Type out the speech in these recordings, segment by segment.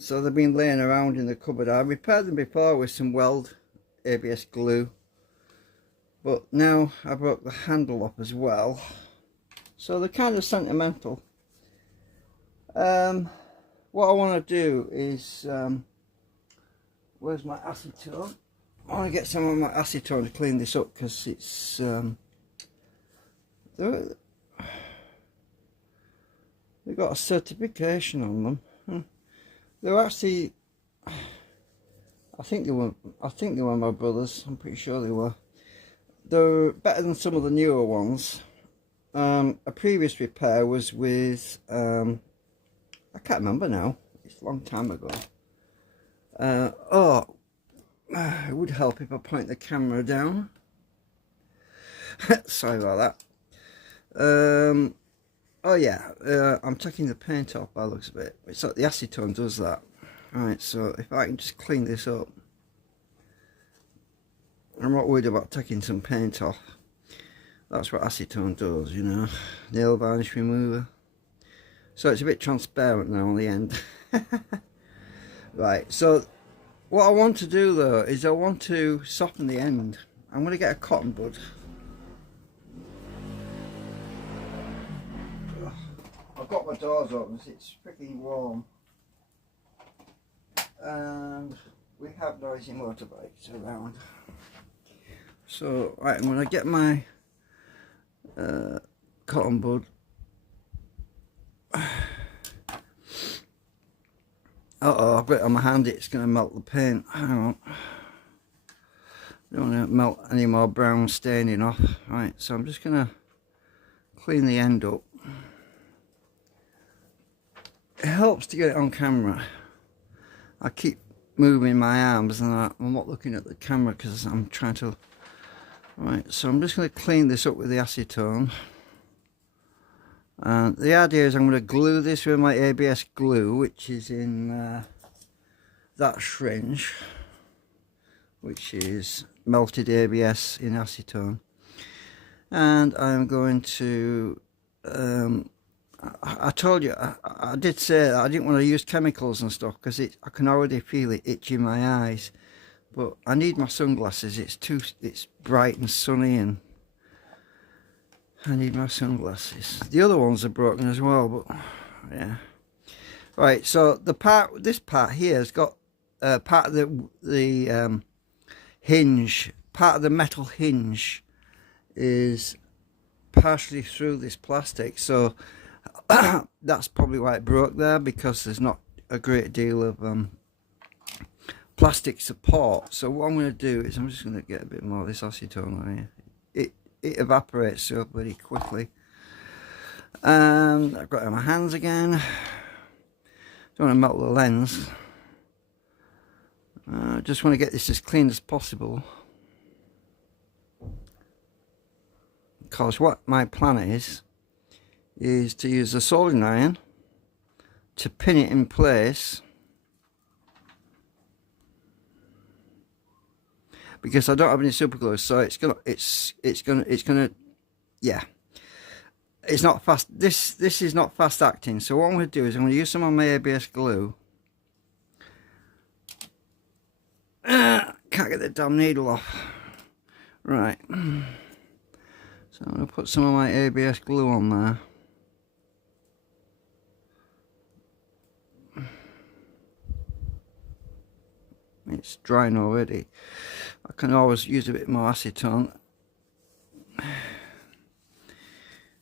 So they've been laying around in the cupboard. I repaired them before with some weld ABS glue, but now I broke the handle up as well, so they're kind of sentimental. What I want to do is, where's my acetone? I want to get some of my acetone to clean this up, because it's they've got a certification on them. They're actually, I think they were my brothers. I'm pretty sure they were. They're better than some of the newer ones. A previous repair was with I can't remember now, it's a long time ago. It would help if I point the camera down. Sorry about that. Oh yeah, I'm taking the paint off by the looks of it. It's like the acetone does that. Right, so if I can just clean this up. I'm not worried about taking some paint off. That's what acetone does, you know. Nail varnish remover. So it's a bit transparent now on the end. Right, so what I want to do though is I want to soften the end. I'm going to get a cotton bud. I've got my doors open, so it's freaking warm. And we have noisy motorbikes around. So, right, I'm going to get my cotton bud. Uh-oh, I've got it on my hand, it's going to melt the paint. Hang on. Don't want to melt any more brown staining off. Right, so I'm just going to clean the end up. It helps to get it on camera. I keep moving my arms and I'm not looking at the camera because I'm trying to... Right, so I'm just going to clean this up with the acetone. And the idea is I'm going to glue this with my ABS glue, which is in that syringe, which is melted ABS in acetone. And I'm going to... I told you, I did say that I didn't want to use chemicals and stuff because I can already feel it itching my eyes. But I need my sunglasses. It's bright and sunny, and I need my sunglasses. The other ones are broken as well, but yeah. Right, so this part here has got part of the hinge. Part of the metal hinge is partially through this plastic, so that's probably why it broke there, because there's not a great deal of plastic support. So what I'm going to do is I'm just going to get a bit more of this acetone on here. It evaporates so very quickly. And I've got it in my hands again. Don't want to melt the lens. I just want to get this as clean as possible, because what my plan is to use the soldering iron to pin it in place, because I don't have any super glue, so it's gonna yeah, it's not fast. This is not fast acting. So what I'm going to do is I'm going to use some of my ABS glue. Can't get the damn needle off. Right, so I'm going to put some of my ABS glue on there. It's drying already. I can always use a bit more acetone.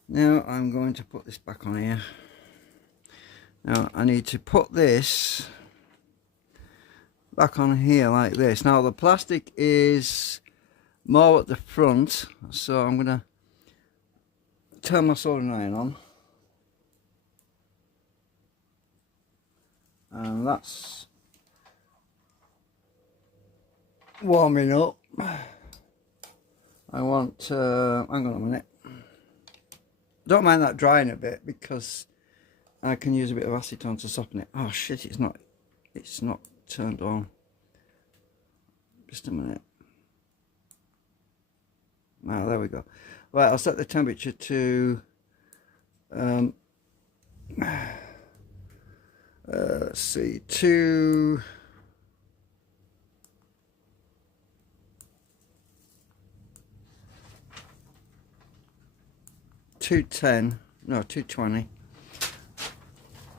Now I'm going to put this back on here. Now I need to put this back on here like this. Now the plastic is more at the front, so I'm going to turn my soldering iron on. And that's warming up. I want hang on a minute. Don't mind that drying a bit, because I can use a bit of acetone to soften it. Oh shit, it's not turned on. Just a minute. Now there we go. Right, I'll set the temperature to Let's see, 210, no, 220.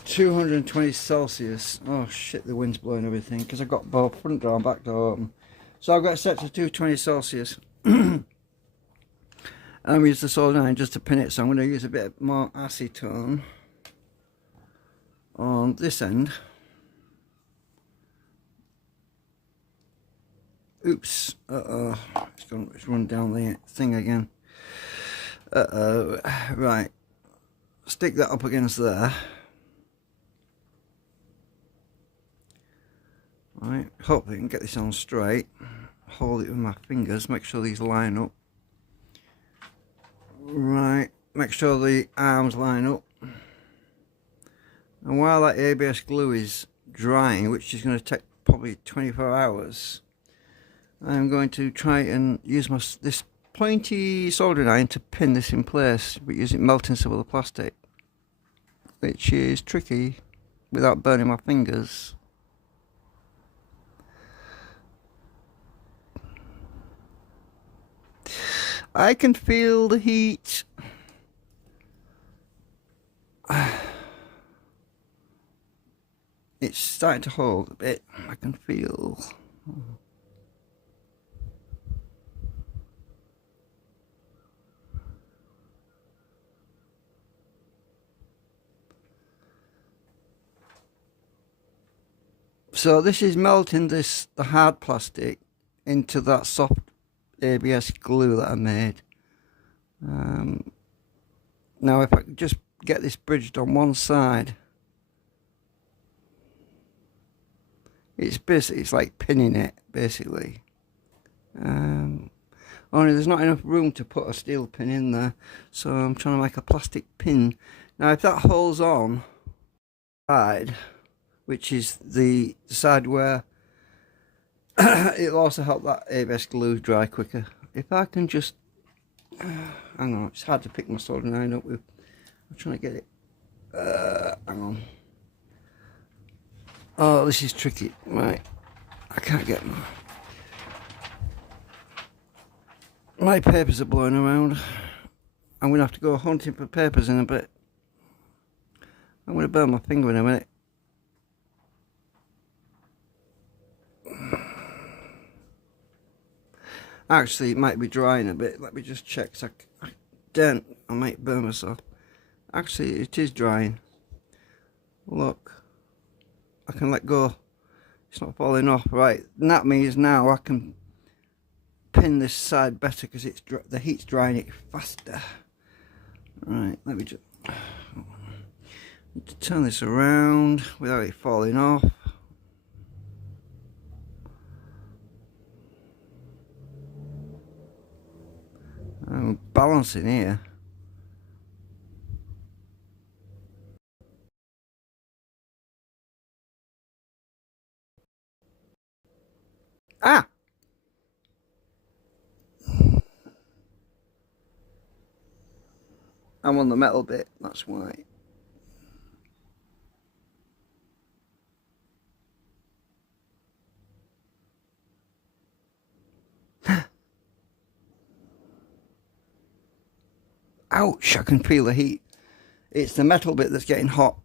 220 Celsius. Oh shit, the wind's blowing everything because I've got both front door and back door open. So I've got it set to 220 Celsius. And I'm using the soldering iron just to pin it, so I'm going to use a bit more acetone on this end. Oops, it's run down the thing again. Right, stick that up against there. Right, hopefully I can get this on straight. Hold it with my fingers, make sure these line up. Right, make sure the arms line up. And while that ABS glue is drying, which is going to take probably 24 hours, I'm going to try and use this pointy soldering iron to pin this in place, but using melting silver plastic, which is tricky without burning my fingers. I can feel the heat. It's starting to hold a bit. I can feel. So this is melting the hard plastic into that soft ABS glue that I made. Now if I could just get this bridged on one side, it's like pinning it basically. Only there's not enough room to put a steel pin in there, so I'm trying to make a plastic pin. Now if that holds on side, which is the side where it'll also help that ABS glue dry quicker. If I can just hang on, it's hard to pick my soldering iron up with. I'm trying to get it. Hang on. Oh, this is tricky. Right, I can't get my papers are blowing around. I'm gonna have to go hunting for papers in a bit. I'm gonna burn my finger in a minute. Actually, it might be drying a bit. Let me just check. So I might burn myself. Actually, it is drying. Look, I can let go. It's not falling off. Right, and that means now I can pin this side better because the heat's drying it faster. Right, let me just turn this around without it falling off. I'm balancing here. Ah! I'm on the metal bit, that's why. Ouch, I can feel the heat. It's the metal bit that's getting hot.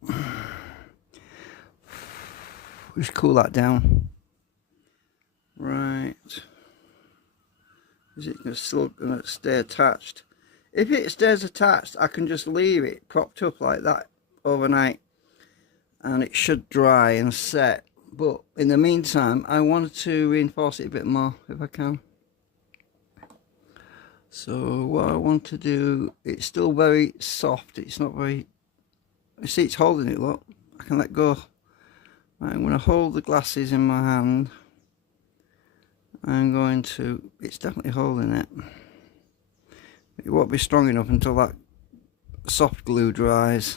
Just cool that down. Right. Is it still going to stay attached? If it stays attached, I can just leave it propped up like that overnight and it should dry and set. But in the meantime, I wanted to reinforce it a bit more if I can. So what I want to do, it's still very soft, it's not very, you see it's holding it, look, I can let go. Right, I'm going to hold the glasses in my hand. I'm going to, it's definitely holding it. It won't be strong enough until that soft glue dries.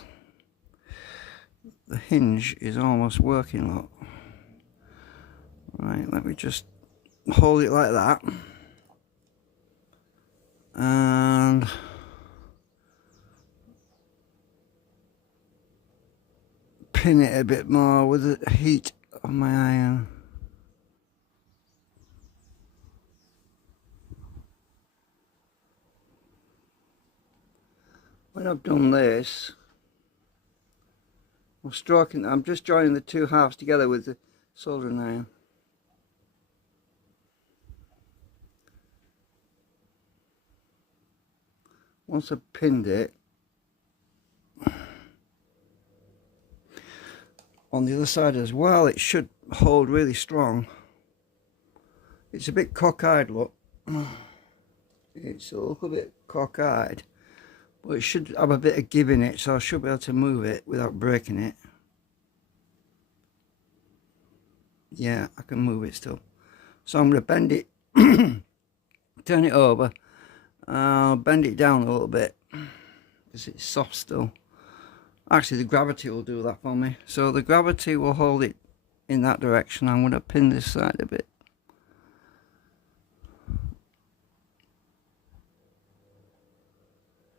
The hinge is almost working, look. Right, let me just hold it like that. And pin it a bit more with the heat of my iron. When I've done this, I'm just joining the two halves together with the soldering iron. Once I've pinned it, on the other side as well, it should hold really strong. It's a bit cockeyed, look. It's a little bit cockeyed, but it should have a bit of give in it, so I should be able to move it without breaking it. Yeah, I can move it still. So I'm going to bend it, turn it over. I'll bend it down a little bit because it's soft still. Actually, the gravity will do that for me. So the gravity will hold it in that direction. I'm going to pin this side a bit.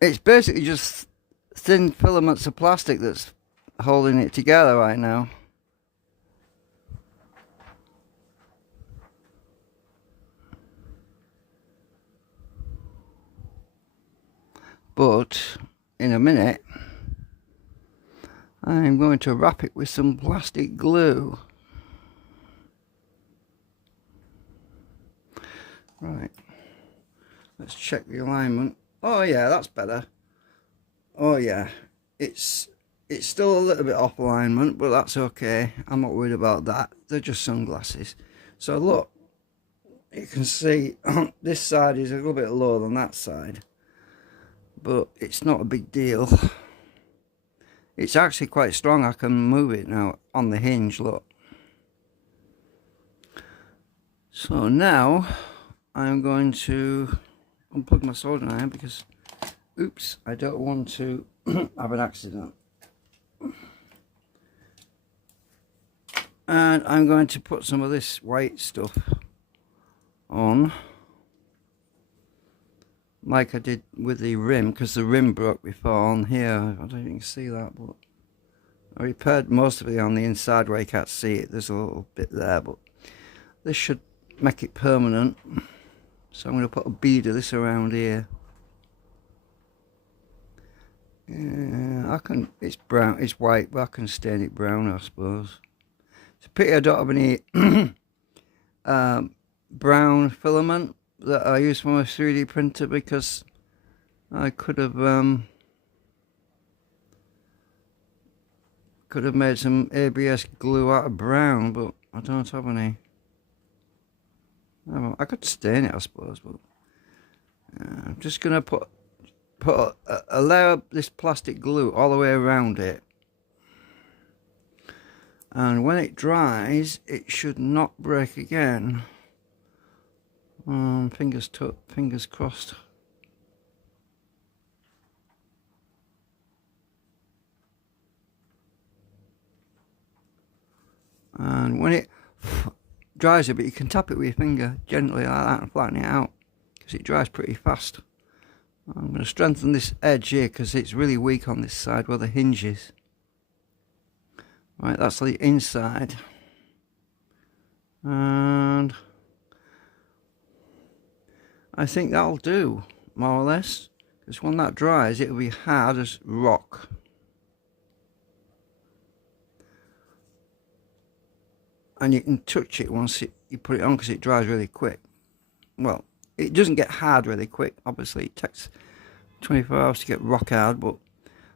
It's basically just thin filaments of plastic that's holding it together right now. But in a minute, I'm going to wrap it with some plastic glue. Right, let's check the alignment. Oh yeah, that's better. Oh yeah, it's still a little bit off alignment, but that's okay. I'm not worried about that. They're just sunglasses. So look, you can see this side is a little bit lower than that side, but it's not a big deal. It's actually quite strong. I can move it now on the hinge, look. So now I'm going to unplug my soldering iron because, oops, I don't want to have an accident. And I'm going to put some of this white stuff on, like I did with the rim, because the rim broke before on here. I don't know if you can see that, but I repaired most of it on the inside where you can't see it. There's a little bit there, but this should make it permanent. So I'm going to put a bead of this around here. Yeah, it's brown, it's white, but I can stain it brown, I suppose. It's a pity I don't have any brown filament that I use for my 3D printer, because I could have made some ABS glue out of brown, but I don't have any. I could stain it, I suppose, but I'm just gonna put a layer of this plastic glue all the way around it, and when it dries it should not break again. Fingers crossed. And when it dries a bit, you can tap it with your finger gently like that and flatten it out, because it dries pretty fast. I'm going to strengthen this edge here because it's really weak on this side where the hinge is. Right, that's the inside. And I think that'll do, more or less, because when that dries it'll be hard as rock. And you can touch it once you put it on, because it dries really quick. Well, it doesn't get hard really quick, obviously. It takes 24 hours to get rock hard, but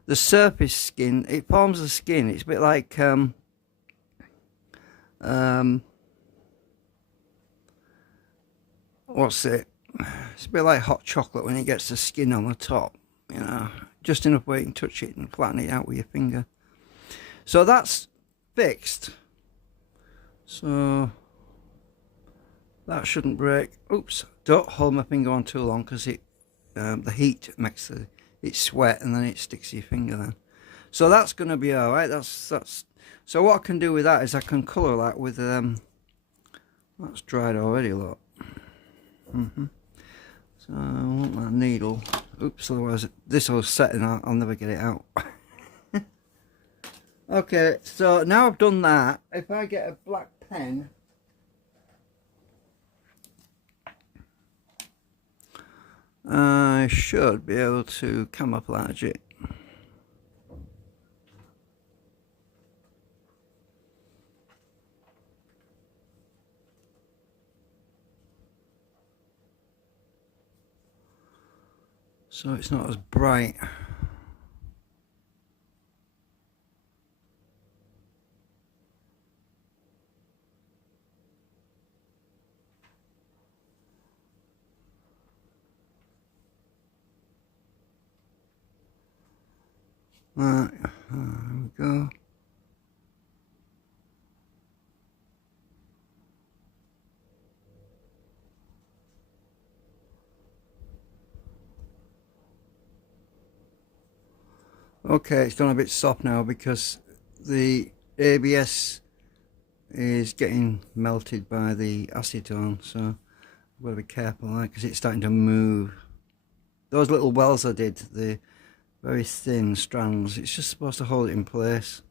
the surface skin, it forms the skin. It's a bit like what's it? It's a bit like hot chocolate when it gets the skin on the top, you know, just enough where you can touch it and flatten it out with your finger. So that's fixed. So that shouldn't break. Oops, don't hold my finger on too long, because the heat makes it sweat and then it sticks to your finger then. So that's going to be alright. That's so what I can do with that is I can colour that with that's dried already, look. So I want my needle. Oops, otherwise this will set and I'll never get it out. Okay, so now I've done that, if I get a black pen, I should be able to camouflage it. So it's not as bright. Right, there we go. Okay, it's gone a bit soft now because the ABS is getting melted by the acetone, so I've got to be careful because it's starting to move. Those little wells I did, the very thin strands, it's just supposed to hold it in place.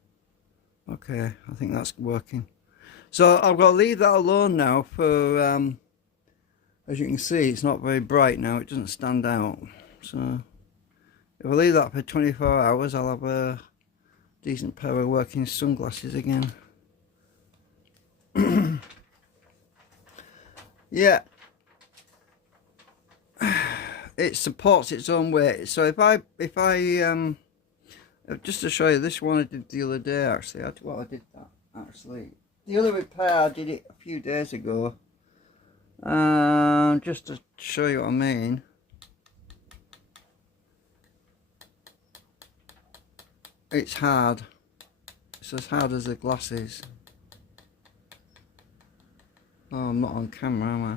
Okay, I think that's working. So I've got to leave that alone now for, as you can see, it's not very bright now, it doesn't stand out. So if I leave that for 24 hours, I'll have a decent pair of working sunglasses again. Yeah, it supports its own weight. So if I just to show you, this one I did the other day actually. I did that actually. The other repair I did it a few days ago. Just to show you what I mean. It's hard. It's as hard as the glasses. Oh, I'm not on camera, am I?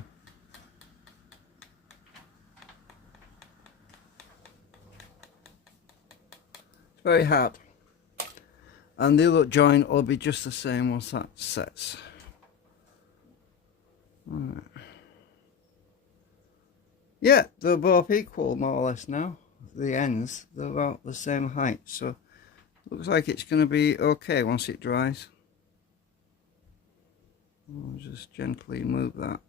It's very hard. And the other joint will be just the same once that sets. Right. Yeah, they're both equal more or less now. The ends, they're about the same height, so looks like it's going to be okay once it dries. I'll just gently move that.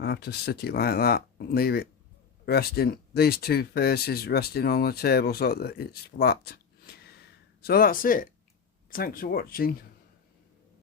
I have to sit it like that and leave it resting, these two faces resting on the table so that it's flat. So that's it. Thanks for watching.